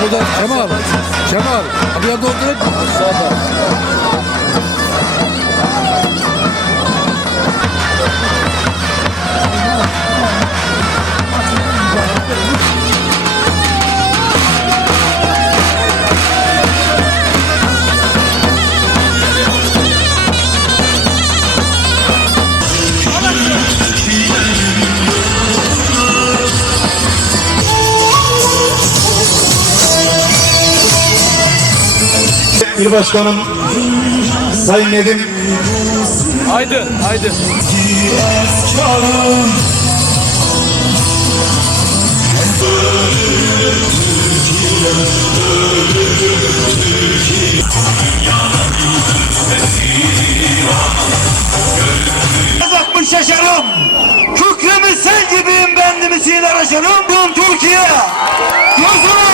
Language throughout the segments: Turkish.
geçersin. Ha burada Kemal. Kemal. Ha bir yanda otur. Aşağıda. İl Başkanım Sayın Nedim Haydi. Haydi. Bakmış şaşarım. Kükremi sel gibiyim bendimi siler aşarım. Dün Türkiye. Gözün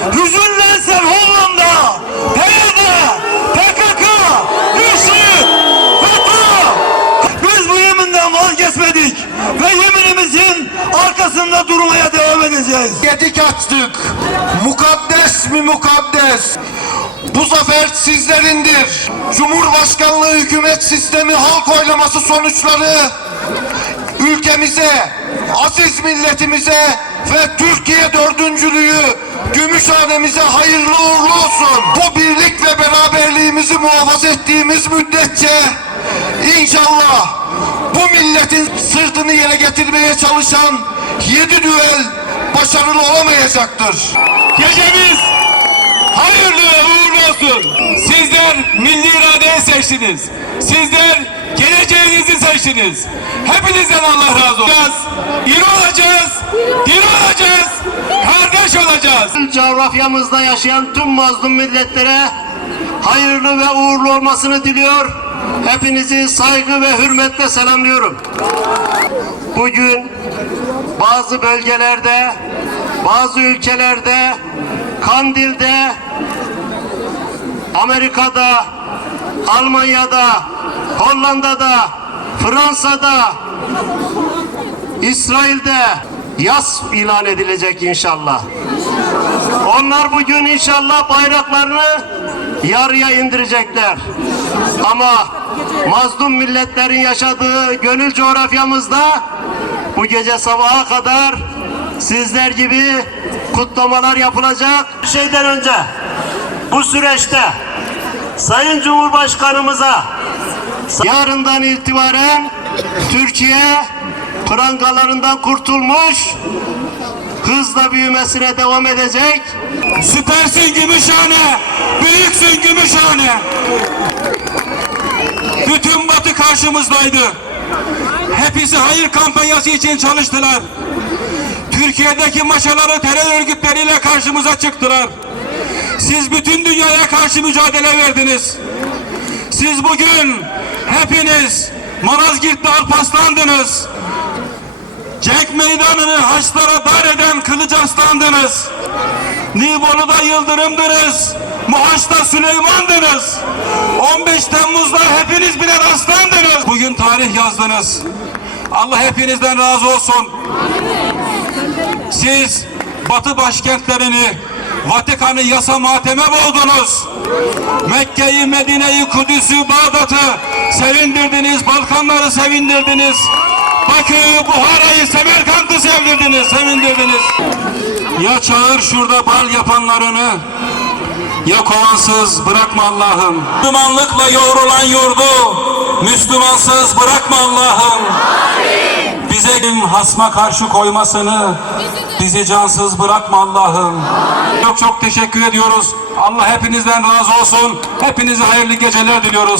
Almanya. Hüzünlen sen Hollanda. PYD. PKK. IŞİD. FETÖ. Biz bu yeminden vazgeçmedik. Ve yeminimizin arkasında durmaya devam edeceğiz. Gedik açtık. Mukaddes mi mukaddes? Bu zafer sizlerindir. Cumhurbaşkanlığı hükümet sistemi halk oylaması sonuçları ülkemize, aziz milletimize ve Türkiye dördüncülüğü Gümüşhane'mize hayırlı uğurlu olsun. Bu birlik ve beraberliğimizi muhafaza ettiğimiz müddetçe inşallah bu milletin sırtını yere getirmeye çalışan yedi düel başarılı olamayacaktır. Gecemiz hayırlı ve uğurlu olsun. Sizler milli iradeyi seçtiniz. Sizler geleceğinizi seçtiniz. Hepinizden Allah razı olsun. İri olacağız, diri olacağız, kardeş olacağız. coğrafyamızda yaşayan tüm mazlum milletlere hayırlı ve uğurlu olmasını diliyor. Hepinizi saygı ve hürmetle selamlıyorum. Bugün bazı bölgelerde, bazı ülkelerde, Kandil'de, Amerika'da, Almanya'da, Hollanda'da, Fransa'da, İsrail'de yas ilan edilecek inşallah. Onlar bugün inşallah bayraklarını yarıya indirecekler. Ama mazlum milletlerin yaşadığı gönül coğrafyamızda bu gece sabaha kadar sizler gibi kutlamalar yapılacak. Şeyden önce bu süreçte Sayın Cumhurbaşkanımıza yarından itibaren Türkiye prangalarından kurtulmuş hızla büyümesine devam edecek. Süpersin Gümüşhane, büyüksün Gümüşhane. Bütün batı karşımızdaydı. Hepsi hayır kampanyası için çalıştılar. Türkiye'deki maşaları terör örgütleriyle karşımıza çıktılar. Siz bütün dünyaya karşı mücadele verdiniz. Siz bugün hepiniz Malazgirt'te Alparslandınız. Cenk meydanını Haçlara dar eden Kılıç Arslan'dınız. Nibolu'da Yıldırım'dınız. Muhaç'ta Süleyman'dınız. 15 Temmuz'da hepiniz birer aslandınız. Bugün tarih yazdınız. Allah hepinizden razı olsun. Siz Batı başkentlerini, Vatikan'ı yasa mateme boğdunuz. Mekke'yi, Medine'yi, Kudüs'ü, Bağdat'ı sevindirdiniz. Balkanları sevindirdiniz. Bakü'yü, Buhara'yı, Semerkant'ı sevdirdiniz, sevindirdiniz. Ya çağır şurada bal yapanlarını, ya kovansız bırakma Allah'ım. Müslümanlıkla yoğrulan yurdu, Müslümansız bırakma Allah'ım. Bize hasma karşı koymasını, bizi cansız bırakma Allah'ım. Çok çok teşekkür ediyoruz. Allah hepinizden razı olsun. Hepinize hayırlı geceler diliyoruz.